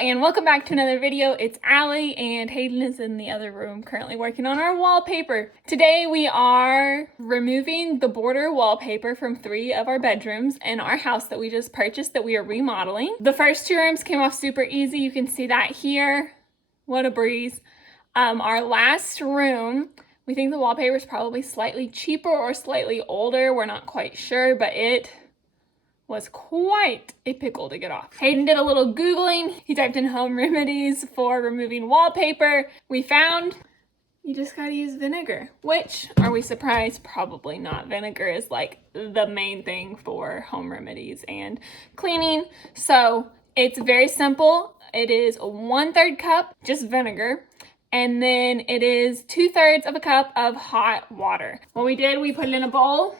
and welcome back to another video. It's Allie and Hayden is in the other room currently working on our wallpaper. Today we are removing the border wallpaper from 3 of our bedrooms in our house that we just purchased that we are remodeling. The first 2 rooms came off super easy. You can see that here. What a breeze. Our last room, we think the wallpaper is probably slightly cheaper or slightly older. We're not quite sure, but it was quite a pickle to get off. Hayden did a little Googling. He typed in home remedies for removing wallpaper. We found you just gotta use vinegar, which, are we surprised? Probably not. Vinegar is like the main thing for home remedies and cleaning. So it's very simple. It is 1/3 cup, just vinegar. And then it is 2/3 of a cup of hot water. What we did, we put it in a bowl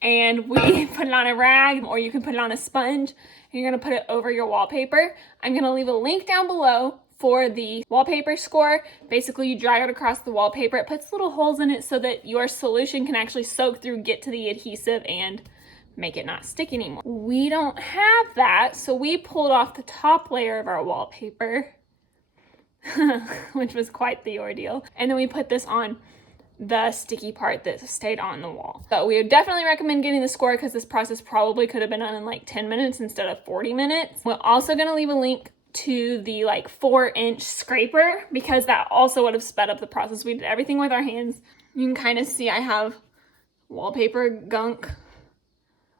and we put it on a rag, or you can put it on a sponge, and you're gonna put it over your wallpaper. I'm gonna leave a link down below for the wallpaper score. Basically, you drag it across the wallpaper. It puts little holes in it so that your solution can actually soak through, get to the adhesive, and make it not stick anymore. We don't have that, so we pulled off the top layer of our wallpaper, which was quite the ordeal. And then we put this on the sticky part that stayed on the wall. So we would definitely recommend getting the score because this process probably could have been done in like 10 minutes instead of 40 minutes. We're also gonna leave a link to the like 4-inch scraper because that also would have sped up the process. We did everything with our hands. You can kind of see I have wallpaper gunk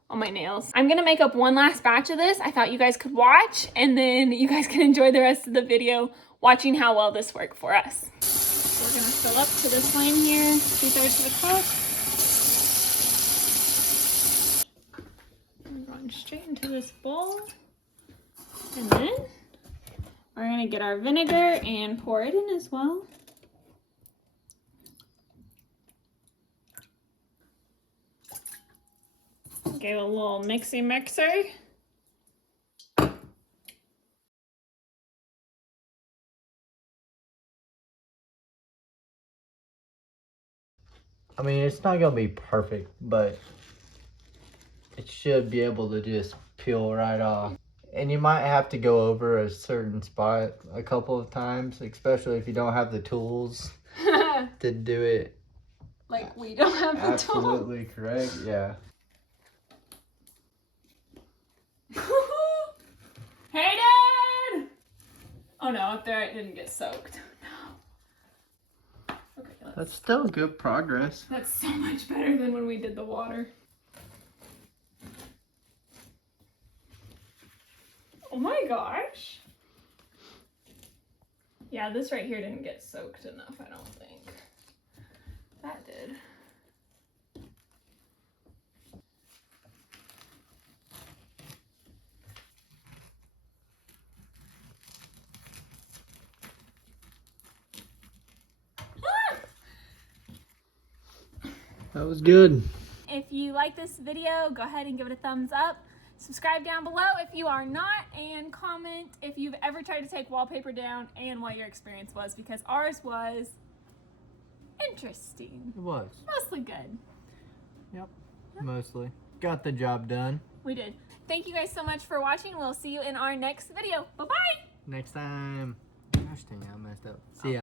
on my nails. I'm gonna make up one last batch of this. I thought you guys could watch, and then you guys can enjoy the rest of the video watching how well this worked for us. We're gonna fill up to this line here, 2/3 of a cup. And run straight into this bowl. And then we're gonna get our vinegar and pour it in as well. Give it a little mixy mixer. I mean, it's not gonna be perfect, but it should be able to just peel right off. And you might have to go over a certain spot a couple of times, especially if you don't have the tools to do it. Like we don't have the tools. Absolutely correct, yeah. Hayden! Oh no, up there it didn't get soaked. No. Okay, That's still good progress. that's so much better than when we did the water. Oh my gosh. Yeah, this right here didn't get soaked enough, I don't think. That did. That was good. If you like this video, go ahead and give it a thumbs up. Subscribe down below if you are not, and comment if you've ever tried to take wallpaper down and what your experience was, because ours was interesting. It was. Mostly good. Yep, mostly. Got the job done. We did. Thank you guys so much for watching. We'll see you in our next video. Bye-bye. Next time. Gosh dang, I messed up. See ya.